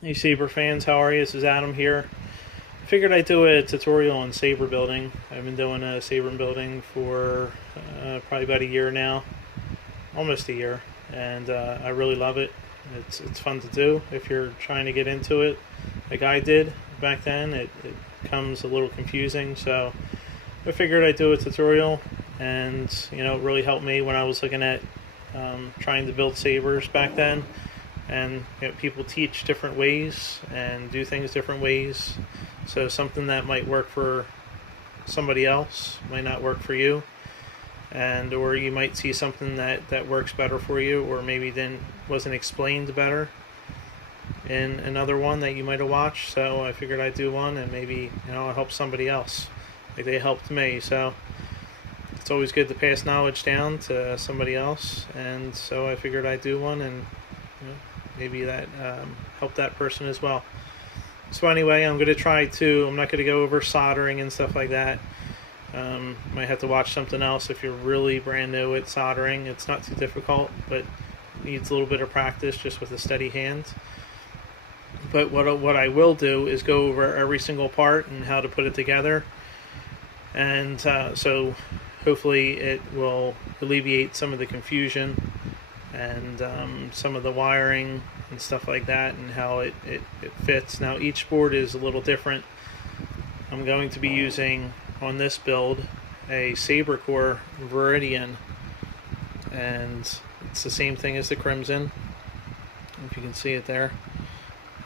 Hey Saber fans, how are you? This is Adam here. I figured I'd do a tutorial on Saber building. I've been doing a Saber building for probably about a year now, almost a year, and I really love it. It's fun to do if you're trying to get into it, like I did back then. It comes a little confusing, so I figured I'd do a tutorial, and it really helped me when I was looking at trying to build sabers back then. And people teach different ways and do things different ways, so something that might work for somebody else might not work for you, and or you might see something that works better for you, or maybe then wasn't explained better in another one that you might have watched. So I figured I'd do one, and maybe I'll help somebody else like they helped me. So it's always good to pass knowledge down to somebody else, and so I figured I'd do one, and maybe that help that person as well. So anyway, I'm not going to go over soldering and stuff like that. Might have to watch something else if you're really brand new at soldering. It's not too difficult, but needs a little bit of practice just with a steady hand. But what I will do is go over every single part and how to put it together, and so hopefully it will alleviate some of the confusion and some of the wiring and stuff like that, and how it fits. Now each board is a little different. I'm going to be using on this build a Sabercore Viridian, and it's the same thing as the Crimson, if you can see it there.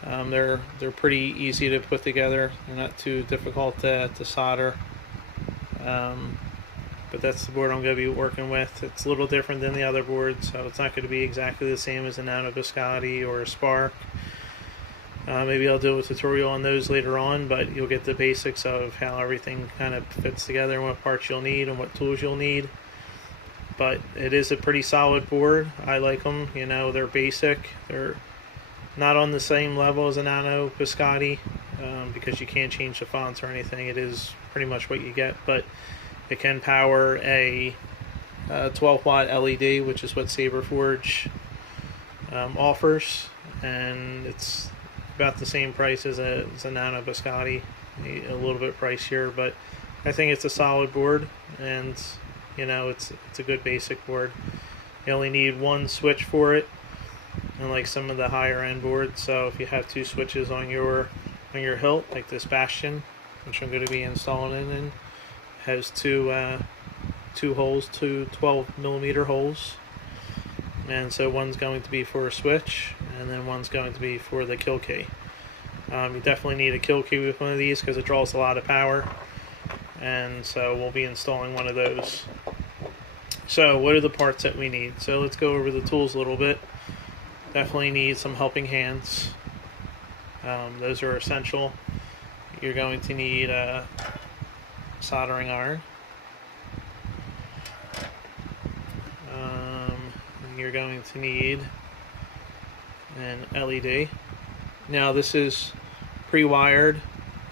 They're pretty easy to put together. They're not too difficult to solder. But that's the board I'm going to be working with. It's a little different than the other boards, so it's not going to be exactly the same as a Nano Biscotti or a Spark. Maybe I'll do a tutorial on those later on, but you'll get the basics of how everything kind of fits together and what parts you'll need and what tools you'll need. But it is a pretty solid board. I like them. They're basic. They're not on the same level as a Nano Biscotti because you can't change the fonts or anything. It is pretty much what you get, but it can power a 12-watt LED, which is what Saberforge offers, and it's about the same price as a Nano Biscotti, a little bit pricier, but I think it's a solid board, and it's a good basic board. You only need one switch for it, unlike some of the higher end boards. So if you have two switches on your hilt, like this Bastion, which I'm going to be installing in, has two holes, two 12mm holes, and so one's going to be for a switch, and then one's going to be for the kill key. You definitely need a kill key with one of these because it draws a lot of power, and so we'll be installing one of those. So what are the parts that we need? So let's go over the tools a little bit. Definitely need some helping hands. Those are essential. You're going to need a soldering iron. You're going to need an LED. Now this is pre-wired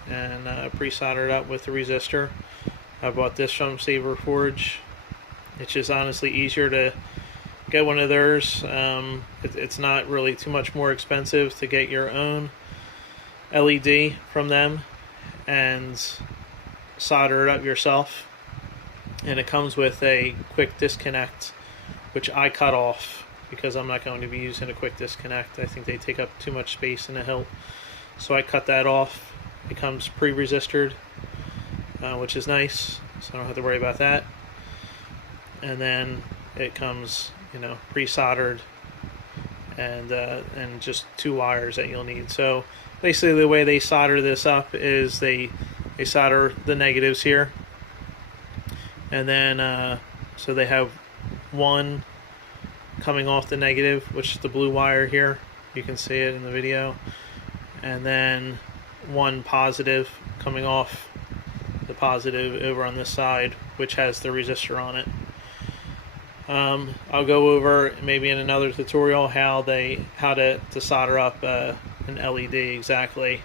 and pre-soldered up with the resistor. I bought this from Saberforge. It's just honestly easier to get one of theirs. It's not really too much more expensive to get your own LED from them and solder it up yourself, and it comes with a quick disconnect, which I cut off because I'm not going to be using a quick disconnect. I think they take up too much space in the hilt, so I cut that off. It comes pre-resistored, which is nice, so I don't have to worry about that. And then it comes pre-soldered, and just two wires that you'll need. So basically the way they solder this up is they solder the negatives here, and then so they have one coming off the negative, which is the blue wire here, you can see it in the video, and then one positive coming off the positive over on this side, which has the resistor on it. I'll go over maybe in another tutorial how to solder up an LED exactly.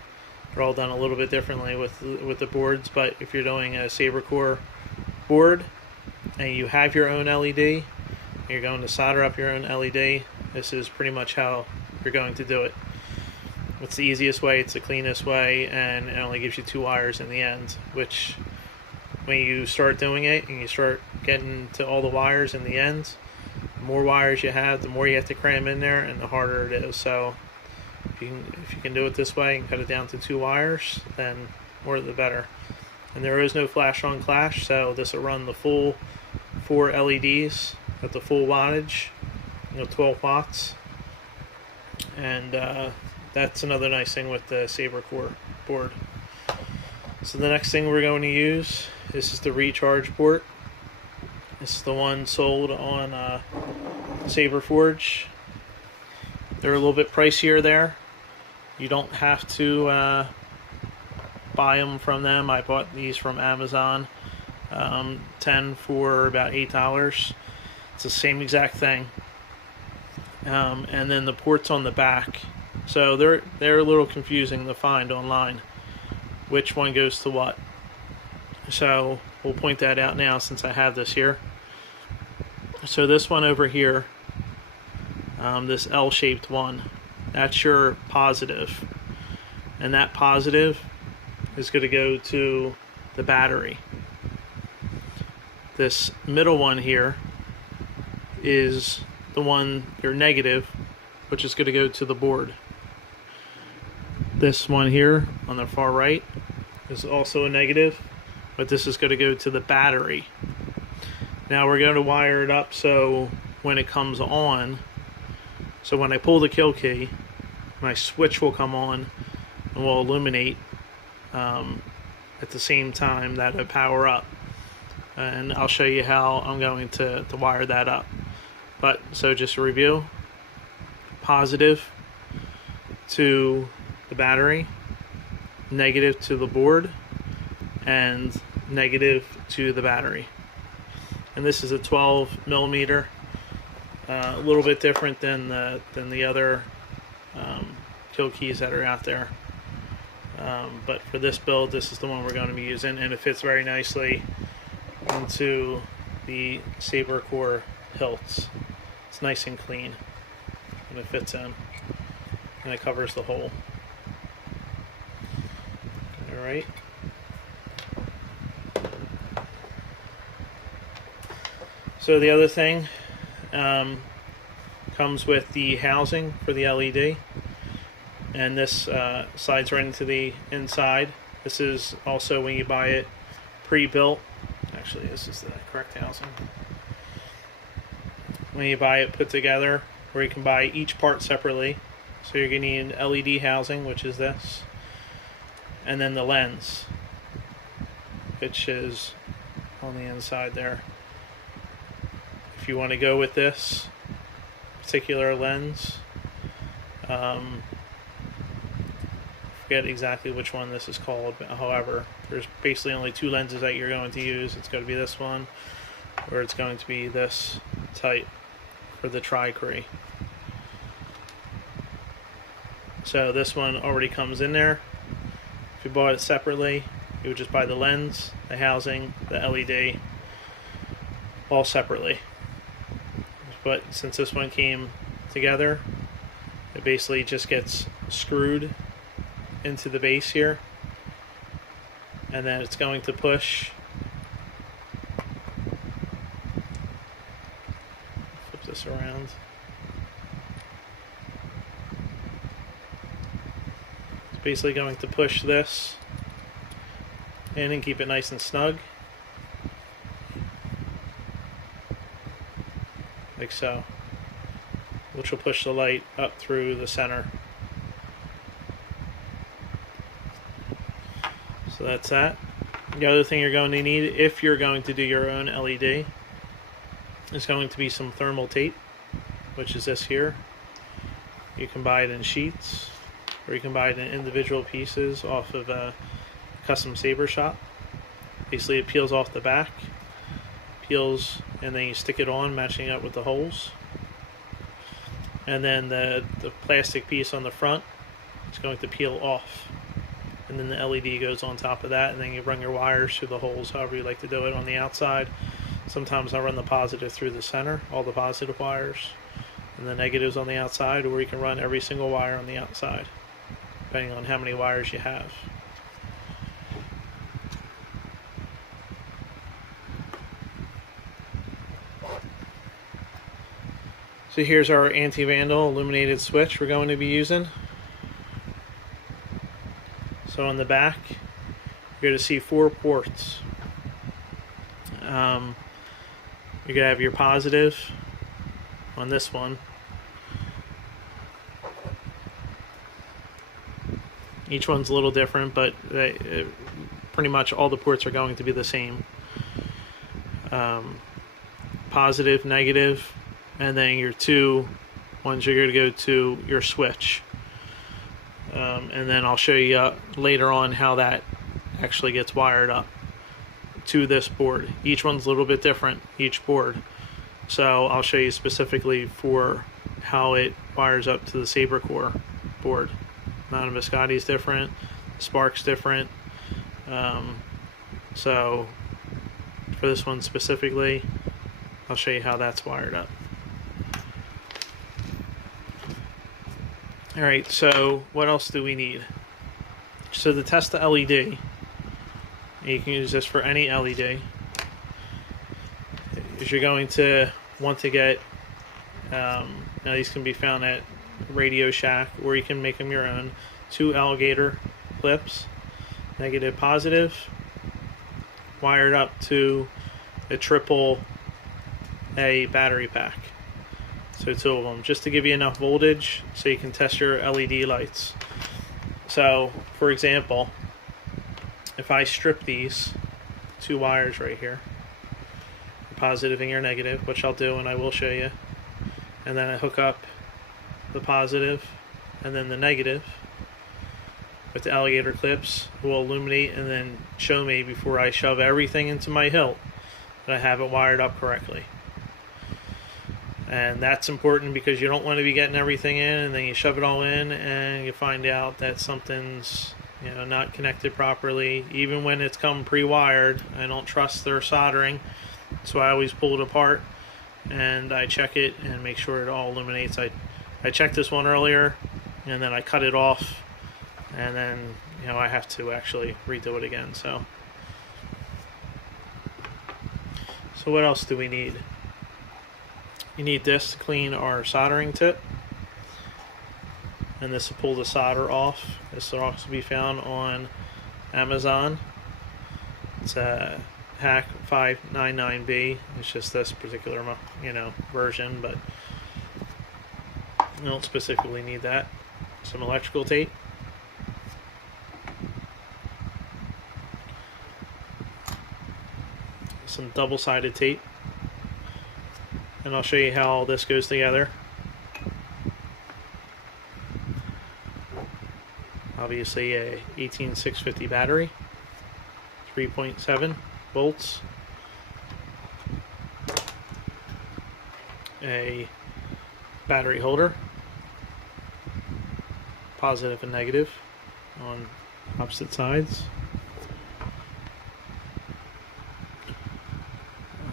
They're all done a little bit differently with the boards, but if you're doing a Sabercore board and you have your own LED, you're going to solder up your own LED, this is pretty much how you're going to do it. It's the easiest way, it's the cleanest way, and it only gives you 2 wires in the end, which when you start doing it and you start getting to all the wires in the end, the more wires you have, the more you have to cram in there and the harder it is. So if you can do it this way and cut it down to 2 wires, then more the better. And there is no flash on clash, so this will run the full 4 LEDs at the full wattage, 12 watts. And that's another nice thing with the Sabercore board. So the next thing we're going to use, this is the recharge port. This is the one sold on Saber Forge. They're a little bit pricier there. You don't have to buy them from them. I bought these from Amazon, 10 for about $8. It's the same exact thing. And then the ports on the back, so they're a little confusing to find online, which one goes to what. So we'll point that out now since I have this here. So this one over here, this L-shaped one, that's your positive, and that positive is going to go to the battery. This middle one here is the one, your negative, which is going to go to the board. This one here on the far right is also a negative, but this is going to go to the battery. Now we're going to wire it up so when it comes on, so when I pull the kill key, my switch will come on and will illuminate at the same time that I power up. And I'll show you how I'm going to wire that up. But so just to review, positive to the battery, negative to the board, and negative to the battery. And this is a 12 millimeter, a little bit different than the other kill keys that are out there. But for this build, this is the one we're going to be using, and it fits very nicely into the Sabercore hilts. It's nice and clean, and it fits in, and it covers the hole. Alright. So the other thing comes with the housing for the LED, and this slides right into the inside. This is also when you buy it pre-built. Actually, this is the correct housing. When you buy it put together, where you can buy each part separately. So you're going to need an LED housing, which is this, and then the lens, which is on the inside there. If you want to go with this particular lens, forget exactly which one this is called, but however, there's basically only 2 lenses that you're going to use. It's going to be this one, or it's going to be this type for the tri-cree. So this one already comes in there. If you bought it separately, you would just buy the lens, the housing, the LED, all separately. But since this one came together, it basically just gets screwed into the base here, and then it's going to push. Flip this around. It's basically going to push this in and keep it nice and snug, like so, which will push the light up through the center. So that's that. The other thing you're going to need, if you're going to do your own LED, is going to be some thermal tape, which is this here. You can buy it in sheets, or you can buy it in individual pieces off of a custom Saber shop. Basically it peels off the back, peels, and then you stick it on, matching up with the holes. And then the plastic piece on the front is going to peel off. And then the LED goes on top of that, and then you run your wires through the holes however you like to do it on the outside. Sometimes I run the positive through the center, all the positive wires, and the negatives on the outside, or you can run every single wire on the outside. depending on how many wires you have. So here's our anti-vandal illuminated switch we're going to be using. So on the back, you're going to see 4 ports. You're going to have your positive on this one. Each one's a little different, but pretty much all the ports are going to be the same. Positive, negative, and then your 2 ones you're going to go to your switch. And then I'll show you later on how that actually gets wired up to this board. Each one's a little bit different, each board. So I'll show you specifically for how it wires up to the Sabercore board. Mount of Biscotti is different, Spark's different. So for this one specifically, I'll show you how that's wired up. Alright, so what else do we need? So to test the LED, you can use this for any LED, is you're going to want to get, now these can be found at Radio Shack, or you can make them your own, 2 alligator clips, negative, positive, wired up to a AAA battery pack. So 2 of them, just to give you enough voltage so you can test your LED lights. So, for example, if I strip these 2 wires right here, your positive and your negative, which I'll do and I will show you, and then I hook up the positive and then the negative with the alligator clips, it will illuminate and then show me before I shove everything into my hilt that I have it wired up correctly. And that's important because you don't want to be getting everything in and then you shove it all in and you find out that something's, you know, not connected properly. Even when it's come pre-wired, I don't trust their soldering, so I always pull it apart and I check it and make sure it all illuminates. I checked this one earlier and then I cut it off, and then, you know, I have to actually redo it again. So what else do we need? You need this to clean our soldering tip, and this will pull the solder off. This will also be found on Amazon. It's a Hack 599B. It's just this particular, you know, version, but you don't specifically need that. Some electrical tape. Some double-sided tape. And I'll show you how all this goes together. Obviously a 18650 battery, 3.7 volts, a battery holder, positive and negative on opposite sides,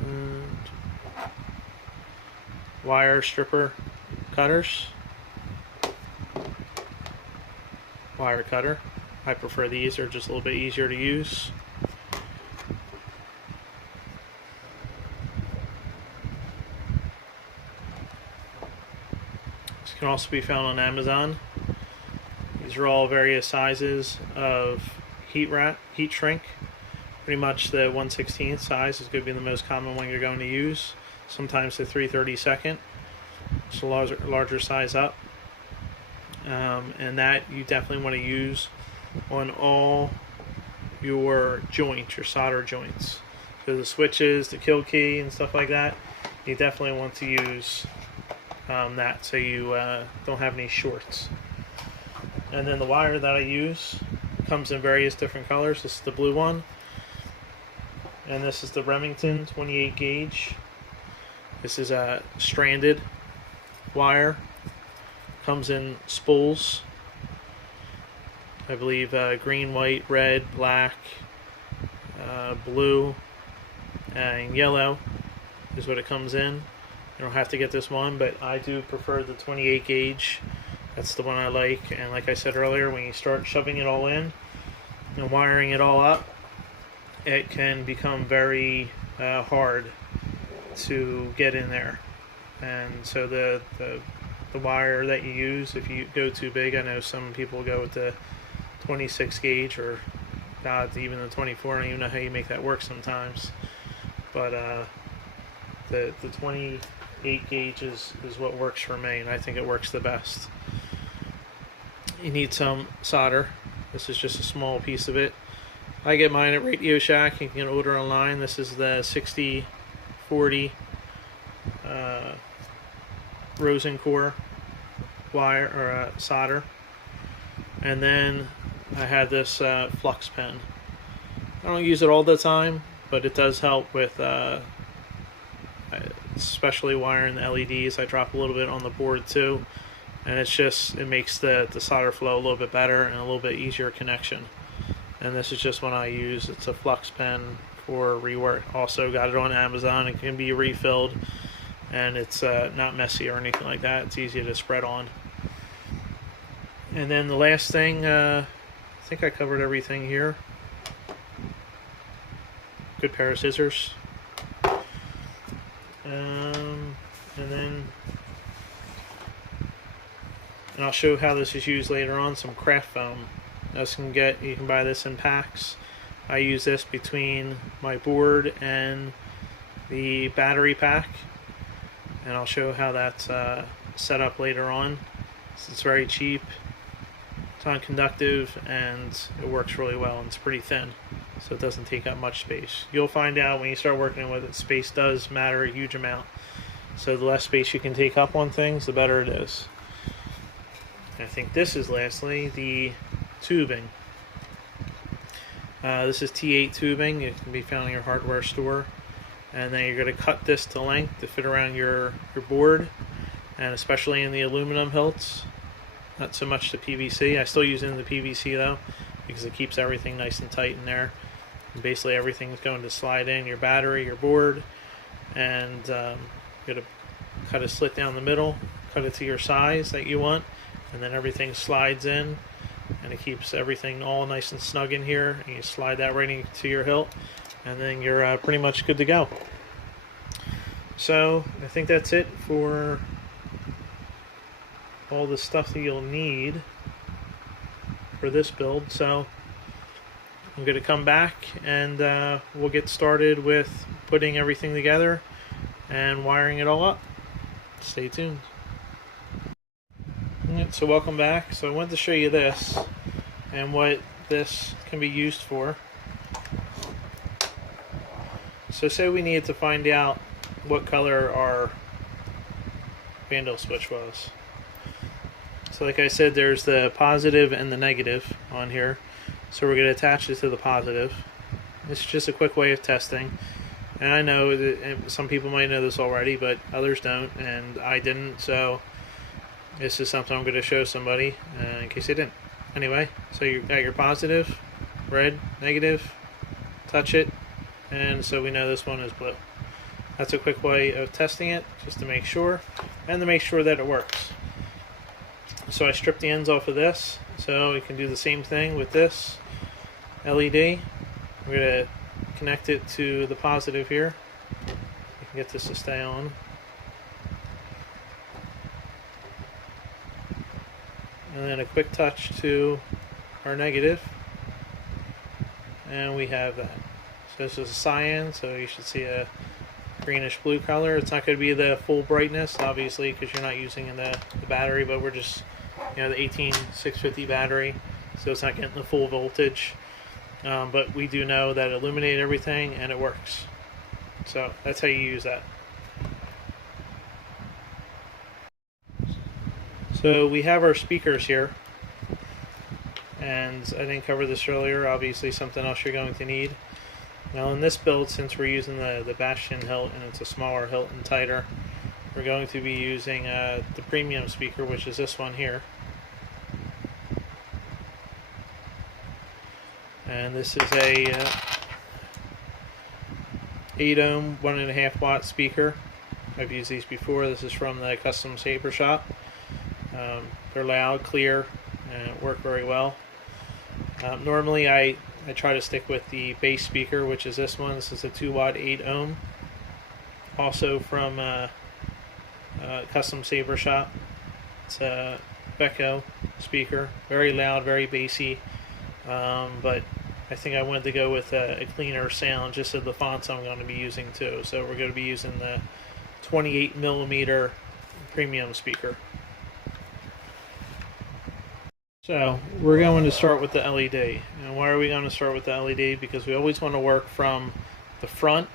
and wire stripper cutters, wire cutter. I prefer these, they're just a little bit easier to use. This can also be found on Amazon. These are all various sizes of heat shrink. Pretty much the 1/16 size is going to be the most common one you're going to use. Sometimes the 3/32, so larger size up. And that you definitely want to use on all your joints, your solder joints. So the switches, the kill key, and stuff like that, you definitely want to use that so you don't have any shorts. And then the wire that I use comes in various different colors. This is the blue one, and this is the Remington 28 gauge. This is a stranded wire. Comes in spools. I believe green, white, red, black, blue, and yellow is what it comes in. You don't have to get this one, but I do prefer the 28 gauge That's the one I like. And like I said earlier, when you start shoving it all in and wiring it all up, it can become very hard to get in there. And so the wire that you use, if you go too big, I know some people go with the 26 gauge or God, even the 24. I don't even know how you make that work sometimes. But the 28 gauge is what works for me, and I think it works the best. You need some solder. This is just a small piece of it. I get mine at Radio Shack. You can order online. This is the 6040 Rosencore wire or solder. And then I have this Flux pen. I don't use it all the time, but it does help with especially wiring the LEDs. I drop a little bit on the board too, and it makes the solder flow a little bit better and a little bit easier connection. And this is just one I use. It's a Flux pen for rework. Also got it on Amazon. It can be refilled, and it's not messy or anything like that. It's easy to spread on. And then the last thing, I think I covered everything here. Good pair of scissors. And I'll show how this is used later on. Some craft foam. You can buy this in packs. I use this between my board and the battery pack, and I'll show how that's set up later on. It's very cheap, it's non-conductive, and it works really well, and it's pretty thin, so it doesn't take up much space. You'll find out when you start working with it, space does matter a huge amount. So the less space you can take up on things, the better it is. I think this is lastly the tubing. This is T8 tubing. It can be found in your hardware store. And then you're going to cut this to length to fit around your board, and especially in the aluminum hilts. Not so much the PVC. I still use it in the PVC though, because it keeps everything nice and tight in there. And basically everything is going to slide in your battery, your board, and you're going to cut a slit down the middle, cut it to your size that you want, and then everything slides in, and it keeps everything all nice and snug in here, and you slide that right into your hilt, and then you're pretty much good to go. So I think that's it for all the stuff that you'll need for this build. So I'm going to come back and we'll get started with putting everything together and wiring it all up. Stay tuned. Alright, so welcome back. So I wanted to show you this and what this can be used for. So say we needed to find out what color our vandal switch was. So like I said, there's the positive and the negative on here. So we're going to attach it to the positive. This is just a quick way of testing. And I know that some people might know this already, but others don't, and I didn't. So this is something I'm going to show somebody in case they didn't. Anyway, so you got your positive, red, negative, touch it, and so we know this one is blue. That's a quick way of testing it, just to make sure, and to make sure that it works. So I stripped the ends off of this, so we can do the same thing with this LED. We're going to connect it to the positive here. You can get this to stay on. And then a quick touch to our negative, and we have that. So this is a cyan, so you should see a greenish blue color. It's not going to be the full brightness, obviously, because you're not using the battery, but we're just, the 18650 battery, so it's not getting the full voltage. But we do know that it illuminated everything and it works. So that's how you use that. So we have our speakers here, and I didn't cover this earlier, obviously something else you're going to need. Now in this build, since we're using the Bastion hilt and it's a smaller hilt and tighter, we're going to be using the premium speaker, which is this one here. And this is a 8 ohm, 1.5 watt speaker. I've used these before. This is from the custom Saber shop. They're loud, clear, and work very well. Normally I try to stick with the bass speaker, which is this one. This is a 2-watt 8 ohm, also from Custom Saber Shop. It's a Becco speaker, very loud, very bassy, but I think I wanted to go with a cleaner sound just of the fonts I'm going to be using too. So we're going to be using the 28mm premium speaker. So we're going to start with the LED. And why are we going to start with the LED? Because we always want to work from the front,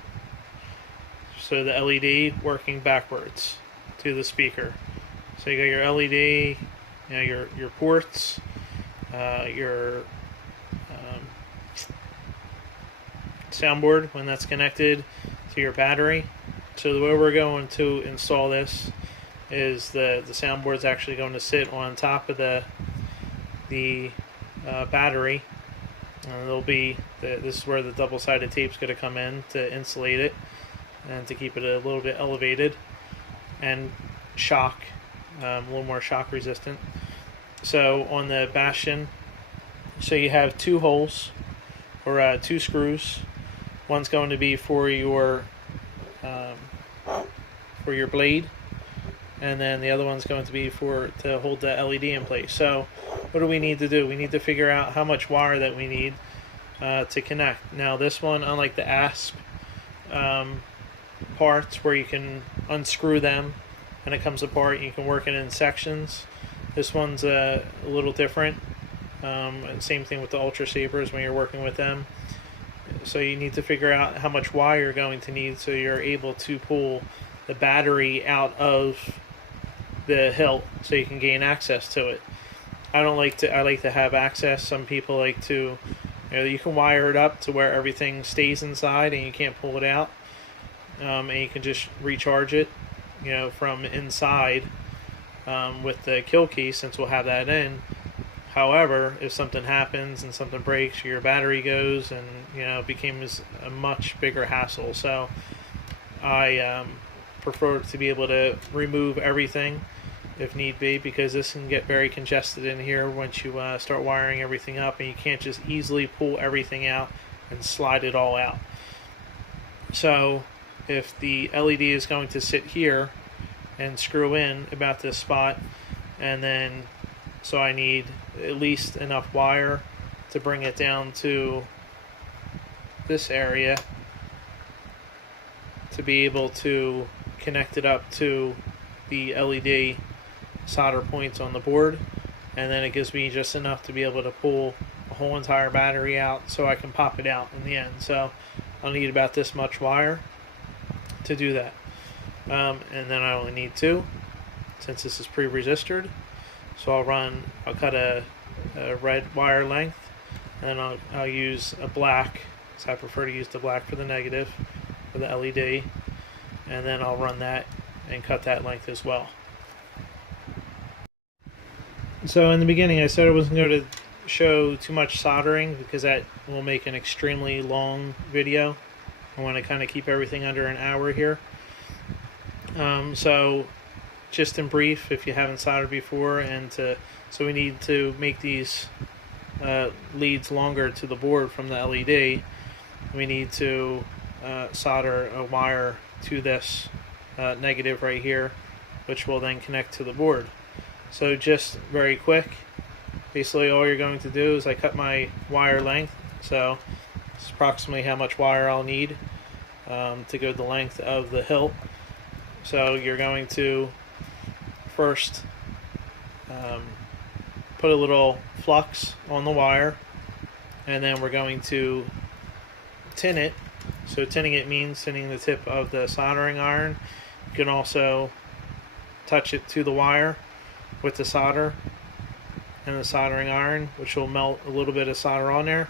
so the LED working backwards to the speaker. So you got your LED, you know, your ports, your soundboard when that's connected to your battery. So the way we're going to install this is the soundboard's actually going to sit on top of the battery. There'll be this is where the double-sided tape's going to come in to insulate it and to keep it a little bit elevated and shock, a little more shock resistant. So on the Bastion, so you have 2 holes or 2 screws. One's going to be for your blade, and then the other one's going to be to hold the LED in place. So what do we need to do? We need to figure out how much wire that we need to connect. Now this one, unlike the ASP parts where you can unscrew them and it comes apart, you can work it in sections. This one's a little different. Same thing with the Ultrasabers when you're working with them. So you need to figure out how much wire you're going to need so you're able to pull the battery out of the hilt so you can gain access to it. I like to have access. Some people like to, you can wire it up to where everything stays inside and you can't pull it out, and you can just recharge it, from inside with the kill key, since we'll have that in. However, if something happens and something breaks, your battery goes, and it becomes a much bigger hassle. So I prefer to be able to remove everything if need be, because this can get very congested in here once you start wiring everything up, and you can't just easily pull everything out and slide it all out. So if the LED is going to sit here and screw in about this spot, and then so I need at least enough wire to bring it down to this area to be able to connect it up to the LED solder points on the board, and then it gives me just enough to be able to pull a whole entire battery out so I can pop it out in the end. So I'll need about this much wire to do that, and then I only need 2 since this is pre-resistored. So I'll cut a red wire length, and then I'll use a black, so I prefer to use the black for the negative for the LED, and then I'll run that and cut that length as well. So in the beginning I said I wasn't going to show too much soldering because that will make an extremely long video. I want to kind of keep everything under an hour here. So just in brief, if you haven't soldered before, so we need to make these leads longer to the board from the LED. We need to solder a wire to this negative right here, which will then connect to the board. So just very quick, basically all you're going to do is I cut my wire length, so it's approximately how much wire I'll need to go the length of the hilt. So you're going to first put a little flux on the wire, and then we're going to tin it. So tinning it means tinning the tip of the soldering iron. You can also touch it to the wire with the solder and the soldering iron, which will melt a little bit of solder on there.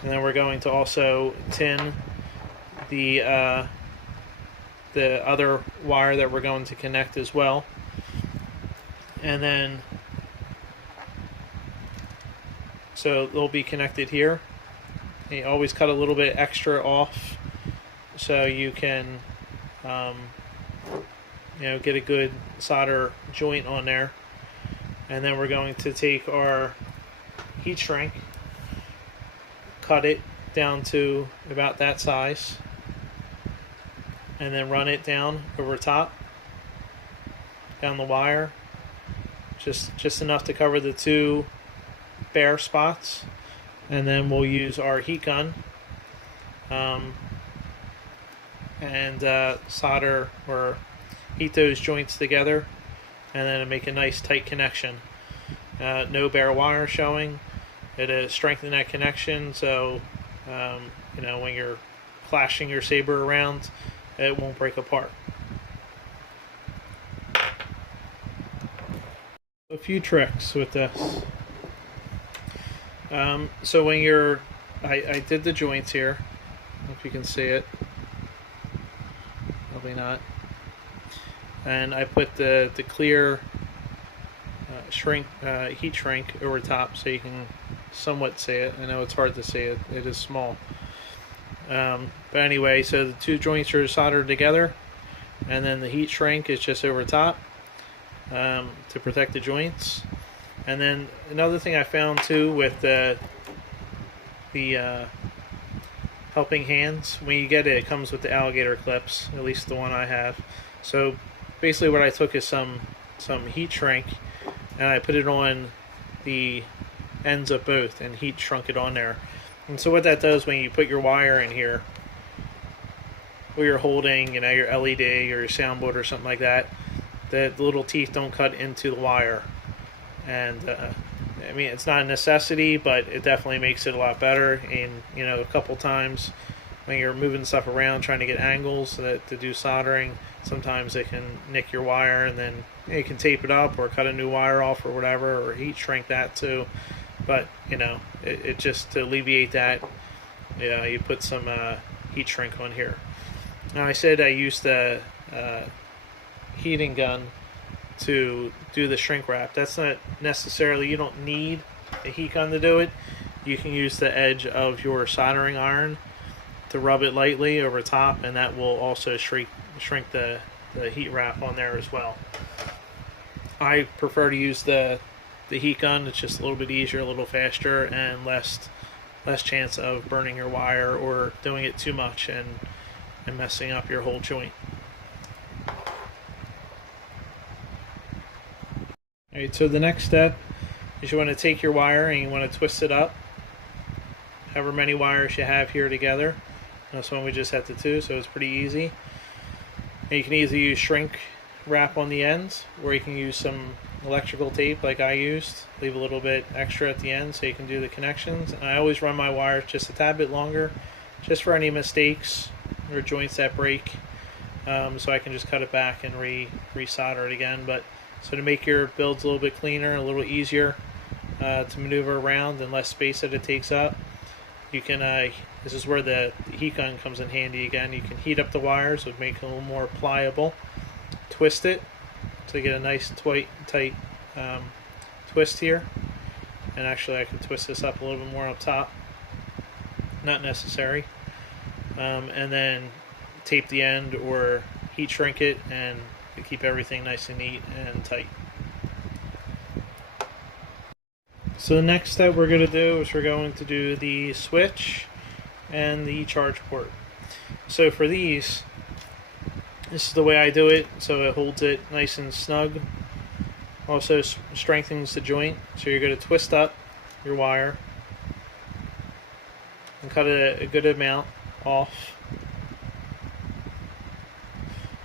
And then we're going to also tin the other wire that we're going to connect as well. And then so they'll be connected here. And you always cut a little bit extra off so you can get a good solder joint on there. And then we're going to take our heat shrink, cut it down to about that size, and then run it down over top, down the wire, just enough to cover the two bare spots. And then we'll use our heat gun and solder or heat those joints together, and then make a nice tight connection. No bare wire showing. It'll strengthen that connection, so you know, when you're clashing your saber around, it won't break apart. A few tricks with this. So when you're, I did the joints here. I don't know if you can see it. Probably not. And I put the clear heat shrink over top so you can somewhat see it. I know it's hard to see it. It is small. But anyway, so the two joints are soldered together, and then the heat shrink is just over top to protect the joints. And then another thing I found too with the helping hands, when you get it, it comes with the alligator clips, at least the one I have. So basically what I took is some heat shrink, and I put it on the ends of both and heat shrunk it on there. And so what that does, when you put your wire in here, where you're holding, you know, your LED or your soundboard or something like that, the little teeth don't cut into the wire. And I mean, it's not a necessity, but it definitely makes it a lot better. And you know, a couple times when you're moving stuff around trying to get angles to do soldering, sometimes it can nick your wire, and then you can tape it up or cut a new wire off or whatever, or heat shrink that too. But you know, it just to alleviate that, you know, you put some heat shrink on here. Now I said I used the heating gun to do the shrink wrap. That's not necessarily, you don't need a heat gun to do it. You can use the edge of your soldering iron to rub it lightly over top, and that will also shrink the heat wrap on there as well. I prefer to use the heat gun. It's just a little bit easier, a little faster, and less chance of burning your wire or doing it too much and messing up your whole joint. Alright, so the next step is you want to take your wire and you want to twist it up, however many wires you have here together. This one we just had the two, so it's pretty easy. And you can either use shrink wrap on the ends, or you can use some electrical tape like I used. Leave a little bit extra at the end so you can do the connections. And I always run my wires just a tad bit longer, just for any mistakes or joints that break, so I can just cut it back and re-solder it again. But so to make your builds a little bit cleaner, a little easier to maneuver around, and less space that it takes up, you can, this is where the heat gun comes in handy again. You can heat up the wires, so it make it a little more pliable. Twist it to get a nice tight twist here. And actually I can twist this up a little bit more up top. Not necessary. And then tape the end or heat shrink it, and to keep everything nice and neat and tight. So the next step we're going to do is we're going to do the switch and the charge port. So for these, this is the way I do it, so it holds it nice and snug. Also strengthens the joint. So you're going to twist up your wire and cut a good amount off.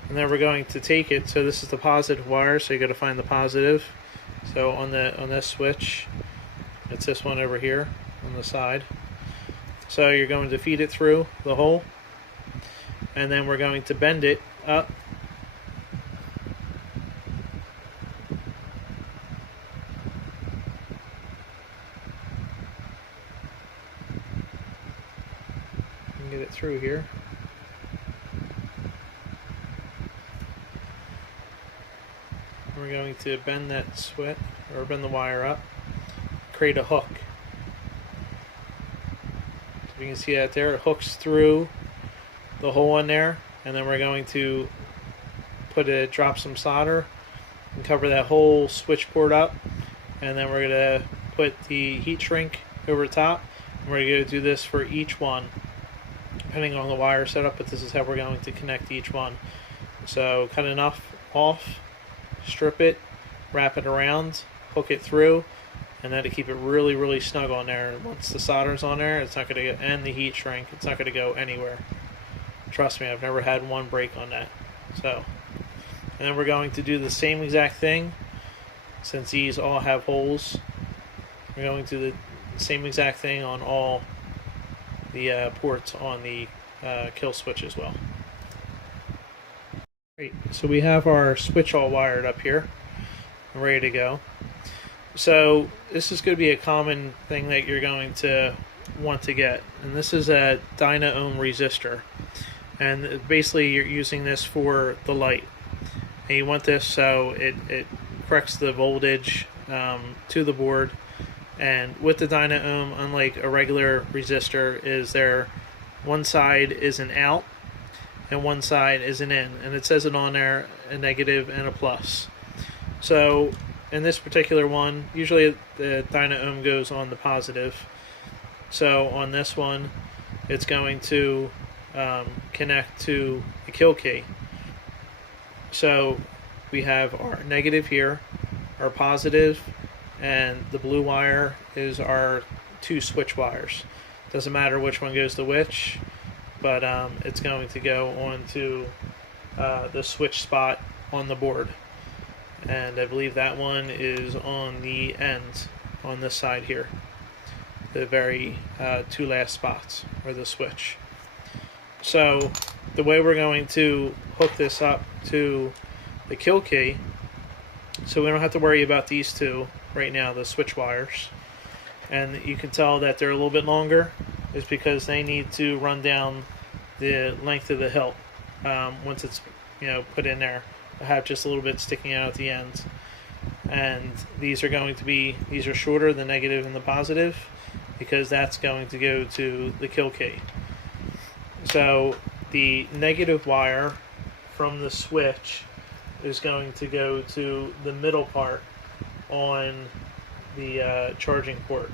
And then we're going to take it, so this is the positive wire, so you got to find the positive. So on this switch, it's this one over here on the side. So you're going to feed it through the hole, and then we're going to bend it up. Get it through here. We're going to bend that switch, or bend the wire up, create a hook. So you can see that there, it hooks through the hole in there, and then we're going to drop some solder and cover that whole switch port up, and then we're going to put the heat shrink over top. And we're going to do this for each one, depending on the wire setup, but this is how we're going to connect each one. So cut enough off, strip it, wrap it around, hook it through, and then to keep it really, really snug on there. Once the solder's on there, it's not going to go, and the heat shrink, it's not going to go anywhere. Trust me, I've never had one break on that. So, and then we're going to do the same exact thing. Since these all have holes, we're going to do the same exact thing on all the ports on the kill switch as well. Great, so we have our switch all wired up here and ready to go. So this is going to be a common thing that you're going to want to get, and this is a Dynaohm resistor, and basically you're using this for the light, and you want this so it corrects the voltage to the board. And with the Dynaohm, unlike a regular resistor, is there one side is an out and one side is an in, and it says it on there, a negative and a plus. So in this particular one, usually the Dynaohm goes on the positive. So on this one, it's going to connect to the kill key. So we have our negative here, our positive, and the blue wire is our two switch wires. Doesn't matter which one goes to which, but it's going to go onto the switch spot on the board. And I believe that one is on the end on this side here, the very two last spots for the switch. So the way we're going to hook this up to the kill key, so we don't have to worry about these two right now, the switch wires, and you can tell that they're a little bit longer is because they need to run down the length of the hilt once it's put in there. I have just a little bit sticking out at the end, and these are shorter, the negative and the positive, because that's going to go to the kill key. So the negative wire from the switch is going to go to the middle part on the charging port,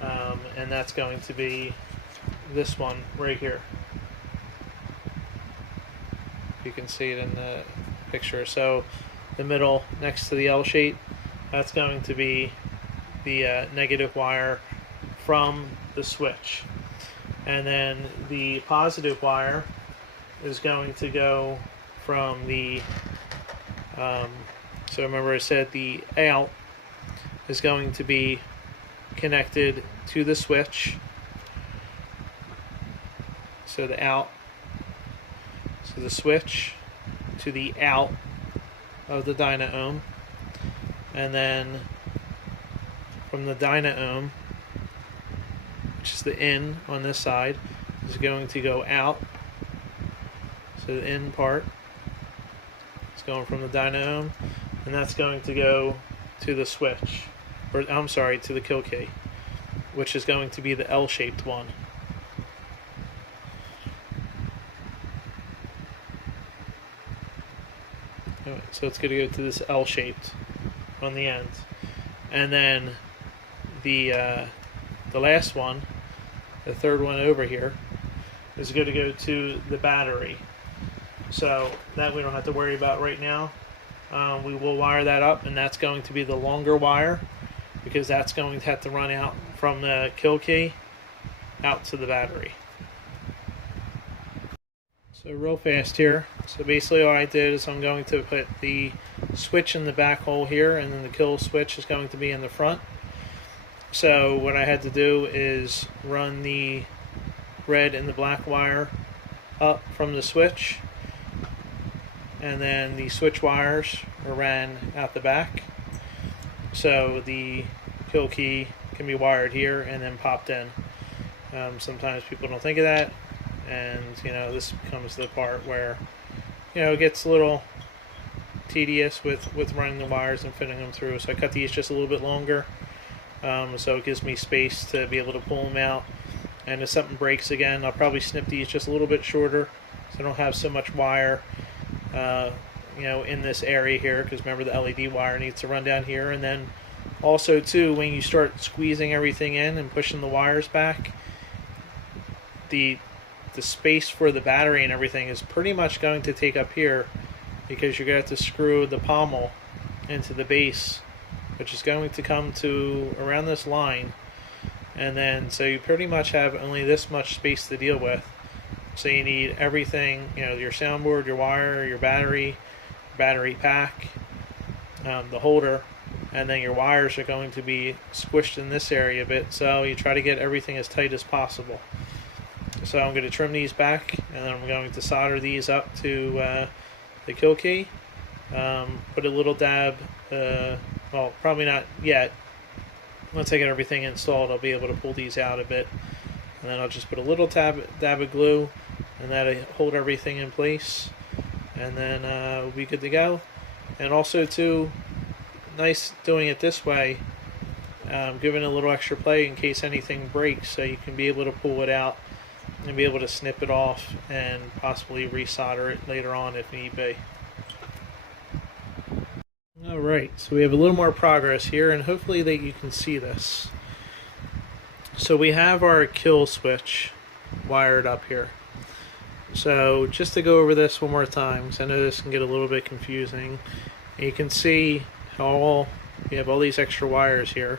and that's going to be this one right here. You can see it in the picture. So the middle next to the L shape, that's going to be the negative wire from the switch, and then the positive wire is going to go from the so remember I said the out is going to be connected to the switch, so the out, so the switch to the out of the Dynaohm, and then from the Dynaohm, which is the in on this side, is going to go out. So the in part is going from the Dynaohm, and that's going to go to the switch, or I'm sorry, to the kill key, which is going to be the L-shaped one. So it's going to go to this L-shaped on the end, and then the last one, the third one over here, is going to go to the battery. So that we don't have to worry about right now. We will wire that up, and that's going to be the longer wire, because that's going to have to run out from the kill key out to the battery. So real fast here. So basically all I did is I'm going to put the switch in the back hole here, and then the kill switch is going to be in the front. So what I had to do is run the red and the black wire up from the switch, and then the switch wires ran out the back. So the kill key can be wired here and then popped in. Sometimes people don't think of that, and this becomes the part where it gets a little tedious with running the wires and fitting them through. So I cut these just a little bit longer, so it gives me space to be able to pull them out. And if something breaks again, I'll probably snip these just a little bit shorter, so I don't have so much wire in this area here, because remember the LED wire needs to run down here and then Also too, when you start squeezing everything in and pushing the wires back, the space for the battery and everything is pretty much going to take up here, because you're going to have to screw the pommel into the base, which is going to come to around this line, and then so you pretty much have only this much space to deal with. So you need everything, you know, your soundboard, your wire, your battery pack, the holder, and then your wires are going to be squished in this area a bit, so you try to get everything as tight as possible. So I'm going to trim these back, and then I'm going to solder these up to the kill key. Put a little dab, well, probably not yet. Once I get everything installed, I'll be able to pull these out a bit, and then I'll just put a little dab of glue, and that'll hold everything in place, and then we'll be good to go. And also too, nice doing it this way, giving a little extra play in case anything breaks, so you can be able to pull it out and be able to snip it off and possibly resolder it later on if need be. Alright, so we have a little more progress here, and hopefully that you can see this. So we have our kill switch wired up here. So just to go over this one more time, because I know this can get a little bit confusing. You can see how we have all these extra wires here,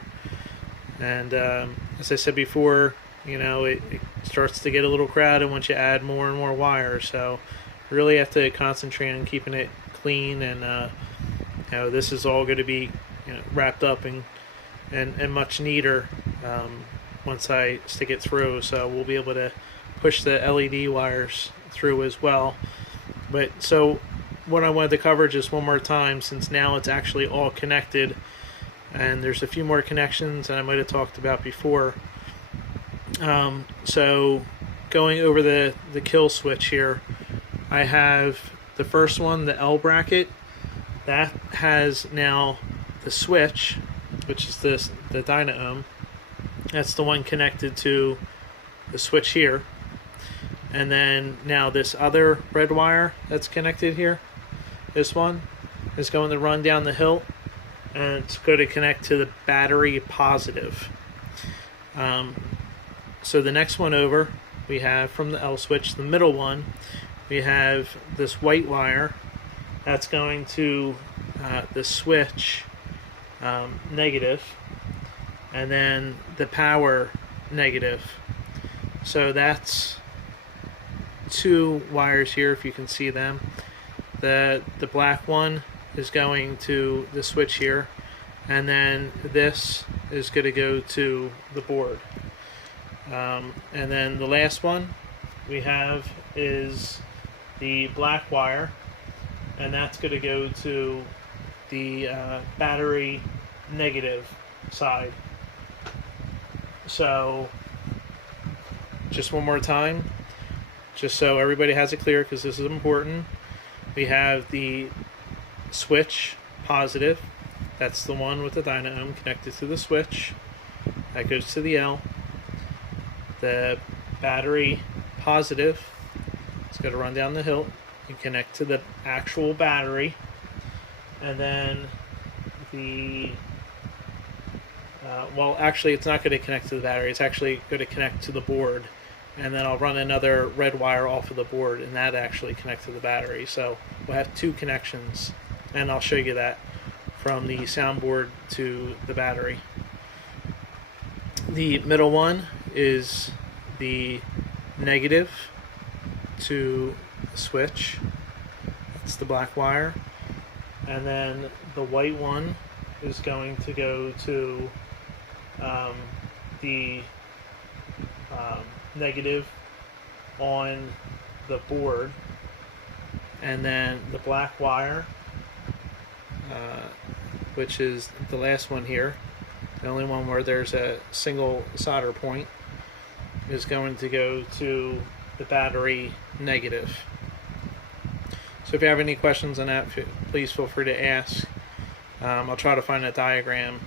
and as I said before, you know, it starts to get a little crowded once you add more and more wires. So you really have to concentrate on keeping it clean, and you know, this is all going to be, you know, wrapped up and much neater once I stick it through. So we'll be able to push the LED wires through as well. But so what I wanted to cover just one more time, since now it's actually all connected, and there's a few more connections that I might have talked about before. So going over the kill switch here, I have the first one, the L bracket, that has now the switch, which is the Dynaohm. That's the one connected to the switch here. And then now this other red wire that's connected here, this one, is going to run down the hilt, and it's going to connect to the battery positive. So the next one over, we have from the L switch, the middle one, we have this white wire that's going to the switch negative, and then the power negative. So that's two wires here, if you can see them. The black one is going to the switch here, and then this is going to go to the board. And then the last one we have is the black wire, and that's going to go to the battery negative side. So just one more time, just so everybody has it clear, because this is important. We have the switch positive, that's the one with the Dynaohm connected to the switch, that goes to the L. The battery positive, it's going to run down the hilt and connect to the actual battery, and then the well, actually it's not going to connect to the battery, it's actually going to connect to the board, and then I'll run another red wire off of the board, and that actually connects to the battery. So we'll have two connections, and I'll show you that from the soundboard to the battery. The middle one is the negative to the switch, that's the black wire, and then the white one is going to go to the negative on the board, and then the black wire, which is the last one here, the only one where there's a single solder point, is going to go to the battery negative. So if you have any questions on that, please feel free to ask. I'll try to find a diagram,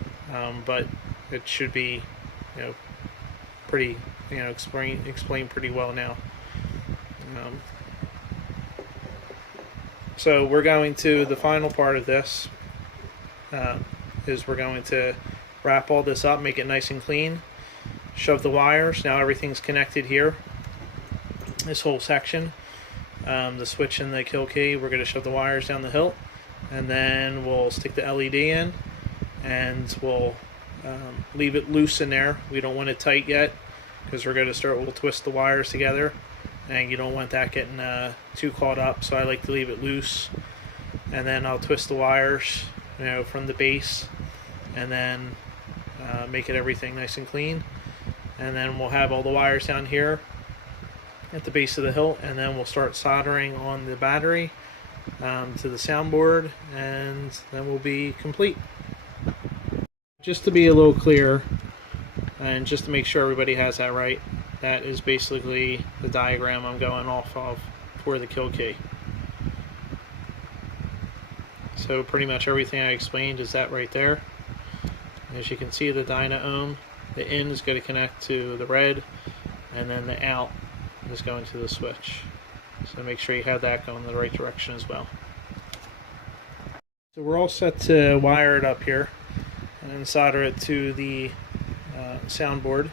but it should be, you know, pretty, you know, explained pretty well now. So we're going to, the final part of this is we're going to wrap all this up, make it nice and clean, shove the wires. Now everything's connected here, this whole section. The switch and the kill key, we're going to shove the wires down the hilt, and then we'll stick the LED in, and we'll leave it loose in there. We don't want it tight yet, because we'll twist the wires together, and you don't want that getting too caught up, so I like to leave it loose. And then I'll twist the wires, from the base, and then make everything nice and clean. And then we'll have all the wires down here at the base of the hilt, and then we'll start soldering on the battery to the soundboard, and then we'll be complete. Just to be a little clear, and just to make sure everybody has that right, that is basically the diagram I'm going off of for the kill key. So pretty much everything I explained is that right there. As you can see, the Dynaohm, the in is going to connect to the red, and then the out is going to the switch. So make sure you have that going in the right direction as well. So we're all set to wire it up here and solder it to the soundboard.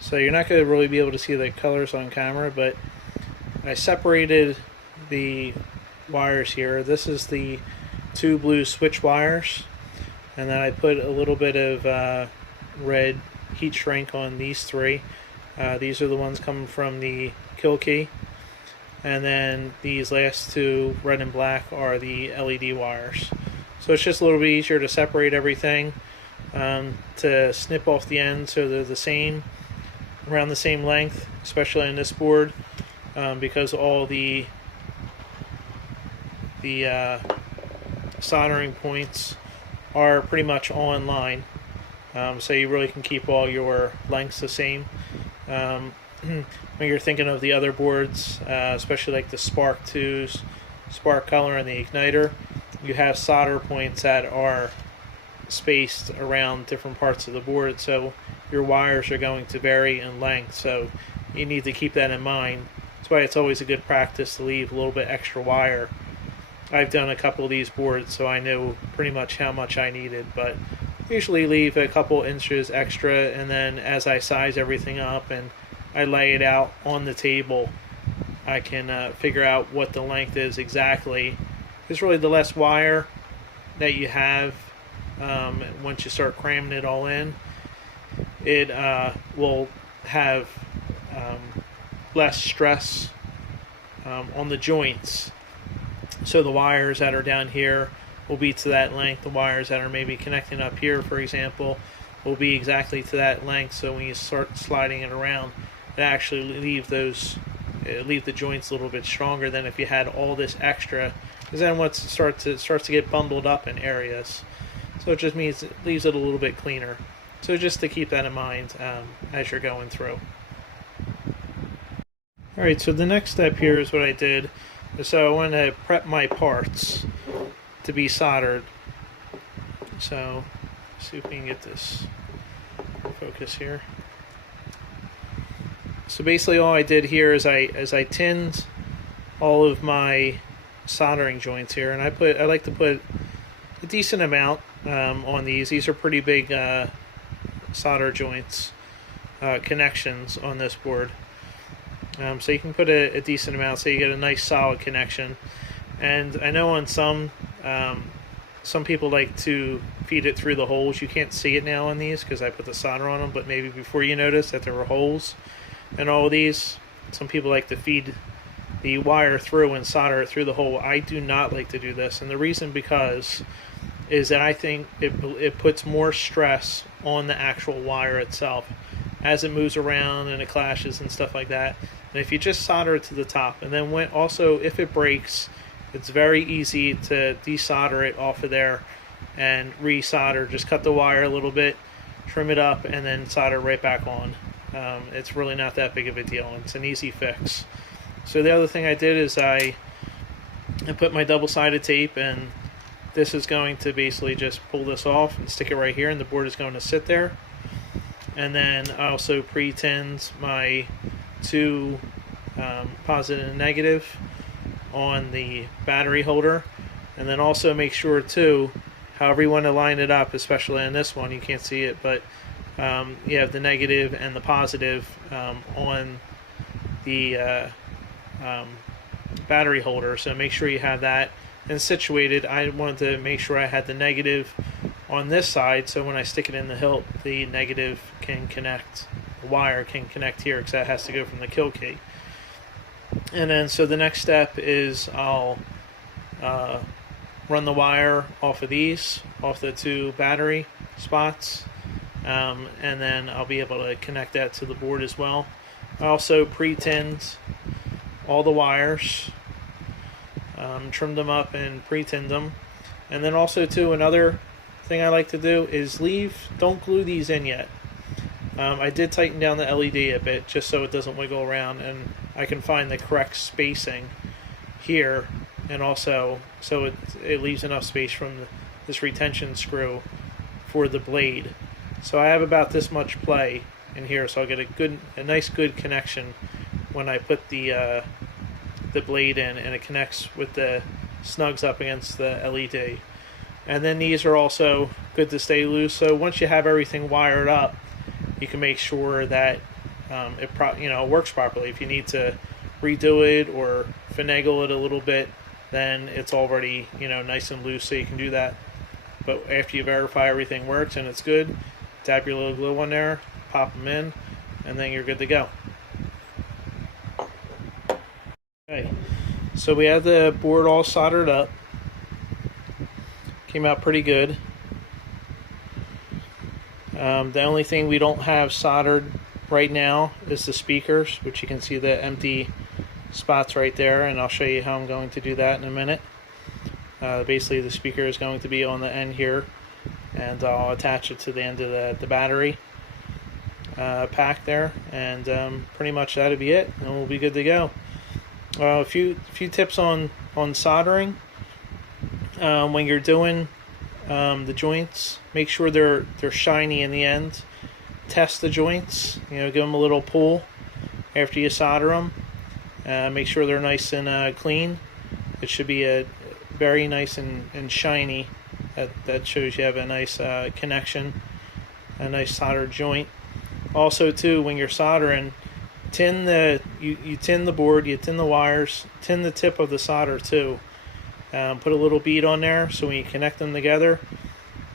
So you're not going to really be able to see the colors on camera, but I separated the wires here. This is the 2 blue switch wires, and then I put a little bit of red heat shrink on these 3. These are the ones coming from the kill key, and then these last 2, red and black, are the LED wires. So it's just a little bit easier to separate everything, to snip off the ends so they're the same, around the same length, especially on this board, because all the soldering points are pretty much on line, so you really can keep all your lengths the same. When you're thinking of the other boards, especially like the Spark 2s, Spark Color, and the Igniter, you have solder points that are spaced around different parts of the board, so your wires are going to vary in length, so you need to keep that in mind. That's why it's always a good practice to leave a little bit extra wire. I've done a couple of these boards, so I know pretty much how much I needed, but usually leave a couple inches extra, and then as I size everything up and I lay it out on the table, I can figure out what the length is exactly. Because really the less wire that you have, once you start cramming it all in, it will have less stress on the joints. So the wires that are down here will be to that length. The wires that are maybe connecting up here, for example, will be exactly to that length. So when you start sliding it around, it actually leave the joints a little bit stronger than if you had all this extra. Because then once it starts to get bundled up in areas, so it just means it leaves it a little bit cleaner. So just to keep that in mind as you're going through. All right, so the next step here is what I did. So I want to prep my parts to be soldered. So let's see if we can get this focus here. So basically all I did here is I tinned all of my soldering joints here, and I like to put a decent amount on these. These are pretty big solder joints, connections on this board. So you can put a decent amount so you get a nice solid connection. And I know on some people like to feed it through the holes. You can't see it now on these because I put the solder on them, but maybe before you noticed that there were holes in all of these. Some people like to feed the wire through and solder it through the hole. I do not like to do this, and the reason is that I think it puts more stress on the actual wire itself as it moves around and it clashes and stuff like that. And if you just solder it to the top, and then also if it breaks, it's very easy to desolder it off of there and resolder. Just cut the wire a little bit, trim it up, and then solder right back on. It's really not that big of a deal. It's an easy fix. So the other thing I did is I put my double-sided tape, and this is going to basically just pull this off and stick it right here, and the board is going to sit there. And then I also pre-tinned my 2 positive and negative on the battery holder, and then also make sure too however you want to line it up, especially on this one. You can't see it, but you have the negative and the positive on the battery holder, so make sure you have that and situated. I wanted to make sure I had the negative on this side, so when I stick it in the hilt, the negative can connect, the wire can connect here, because that has to go from the kill key. And then so the next step is I'll run the wire off of these, off the two battery spots, and then I'll be able to connect that to the board as well. I also pre-tinned all the wires, trimmed them up and pre-tinned them. And then also too, another thing I like to do is don't glue these in yet. I did tighten down the LED a bit just so it doesn't wiggle around, and I can find the correct spacing here, and also so it leaves enough space from this retention screw for the blade. So I have about this much play in here, so I'll get a nice good connection when I put the blade in, and it connects with the snugs up against the LED. And then these are also good to stay loose, so once you have everything wired up, you can make sure that it works properly. If you need to redo it or finagle it a little bit, then it's already nice and loose, so you can do that. But after you verify everything works and it's good, tap your little glue on there, pop them in, and then you're good to go. Okay, so we have the board all soldered up. Came out pretty good. The only thing we don't have soldered right now is the speakers, which you can see the empty spots right there, and I'll show you how I'm going to do that in a minute. Basically the speaker is going to be on the end here, and I'll attach it to the end of the battery pack there, and pretty much that'll be it, and we'll be good to go. A few tips on soldering. When you're doing the joints, make sure they're shiny in the end. Test the joints, give them a little pull after you solder them. Make sure they're nice and clean. It should be very nice and shiny. That shows you have a nice connection, a nice soldered joint. Also too, when you're soldering, you tin the board, you tin the wires, tin the tip of the solder too. Put a little bead on there, so when you connect them together,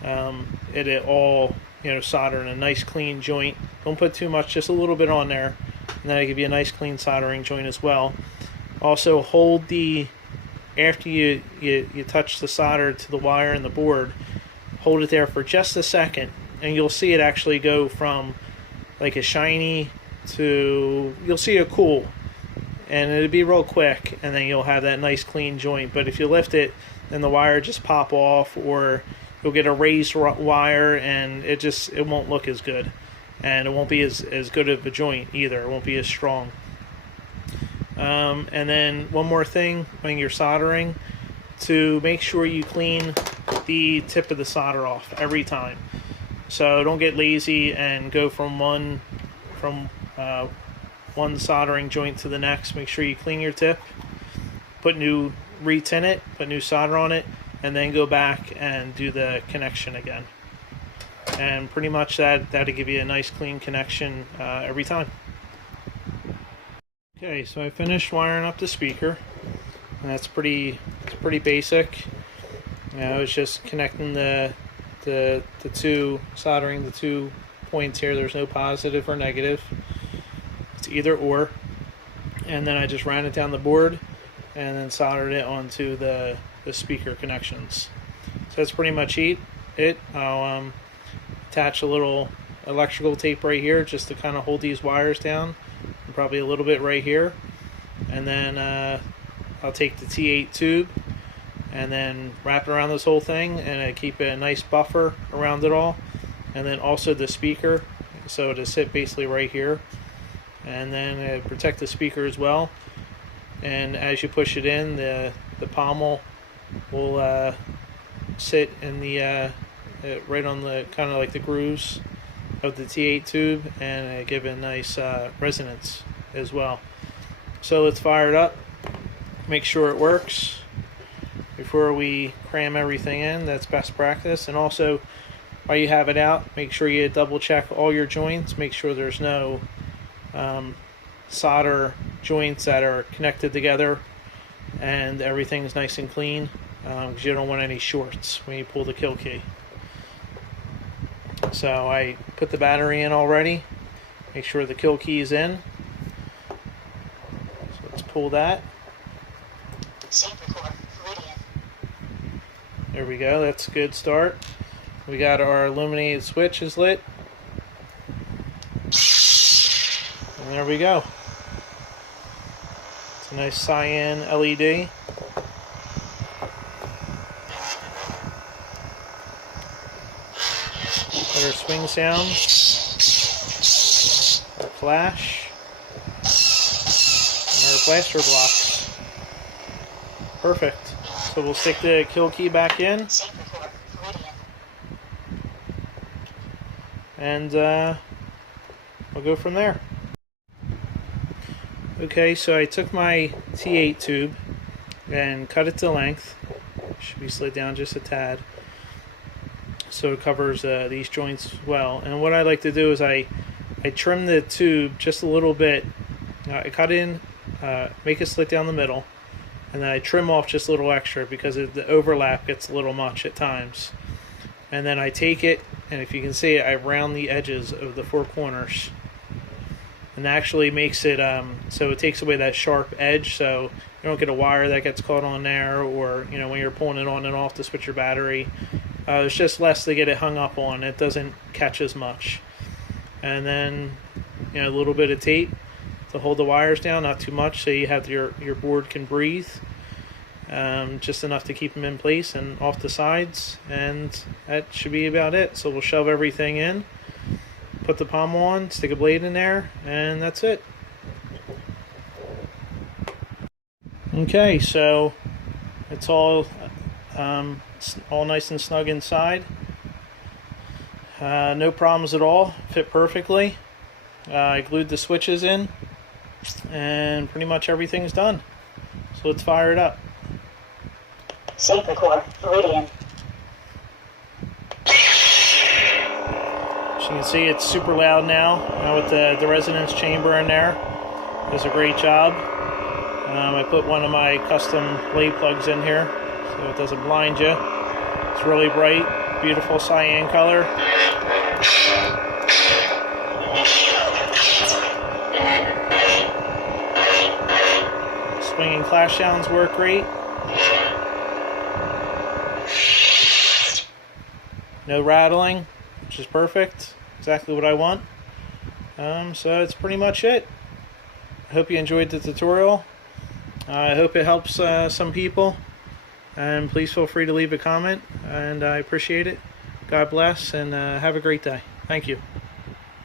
it all solder in a nice clean joint. Don't put too much, just a little bit on there, and then I give you a nice clean soldering joint as well. Also hold after you touch the solder to the wire and the board, hold it there for just a second, and you'll see it actually go from like a shiny to, you'll see it cool, and it'll be real quick, and then you'll have that nice clean joint. But if you lift it, then the wire just pop off, or you'll get a raised wire, and it won't look as good, and it won't be as good of a joint either. It won't be as strong. And then one more thing when you're soldering, to make sure you clean the tip of the solder off every time. So don't get lazy and go from one soldering joint to the next. Make sure you clean your tip, retin it, put new solder on it, and then go back and do the connection again. And pretty much that'll give you a nice clean connection every time. Okay, so I finished wiring up the speaker, and it's pretty basic. It's just connecting the two, soldering the 2 points here. There's no positive or negative. It's either or. And then I just ran it down the board and then soldered it onto the speaker connections. So that's pretty much it. I'll attach a little electrical tape right here just to kind of hold these wires down, and probably a little bit right here. And then I'll take the T8 tube and then wrap it around this whole thing, and I keep a nice buffer around it all. And then also the speaker, so it'll sit basically right here, and then protect the speaker as well. And as you push it in, the pommel will sit in the right on the kind of like the grooves of the T8 tube, and give it a nice resonance as well. So let's fire it up, make sure it works. before we cram everything in. That's best practice. And also, while you have it out, make sure you double check all your joints. Make sure there's no solder joints that are connected together and everything's nice and clean, because you don't want any shorts when you pull the kill key. So I put the battery in already. Make sure the kill key is in. So let's pull that. Sabercore, There we go, that's a good start. We got our illuminated switch is lit. And there we go. It's a nice Cyan LED. Got our swing sounds, our flash, and our blaster blocks. Perfect. So we'll stick the kill key back in, and we'll go from there. Okay, so I took my T8 tube and cut it to length. Should be slid down just a tad, so it covers these joints well. And what I like to do is I trim the tube just a little bit. I cut in, make it slit down the middle, and then I trim off just a little extra because the overlap gets a little much at times. And then I take it, and if you can see it, I round the edges of the four corners. And that actually makes it so it takes away that sharp edge, so you don't get a wire that gets caught on there, or when you're pulling it on and off to switch your battery. There's just less to get it hung up on. It doesn't catch as much. And then a little bit of tape to hold the wires down, not too much, so you have your board can breathe. Just enough to keep them in place and off the sides, and that should be about it. So we'll shove everything in, put the pommel on, stick a blade in there, and that's it. Okay, so it's all nice and snug inside. No problems at all, fit perfectly. I glued the switches in, and pretty much everything's done. So let's fire it up. Sabercore, Meridian. As you can see, it's super loud now with the resonance chamber in there. Does a great job. I put one of my custom blade plugs in here so it doesn't blind you. It's really bright, beautiful cyan color. Swinging clash sounds work great. No rattling, which is perfect. Exactly what I want. So that's pretty much it. I hope you enjoyed the tutorial. I hope it helps some people. And please feel free to leave a comment. And I appreciate it. God bless, and have a great day. Thank you.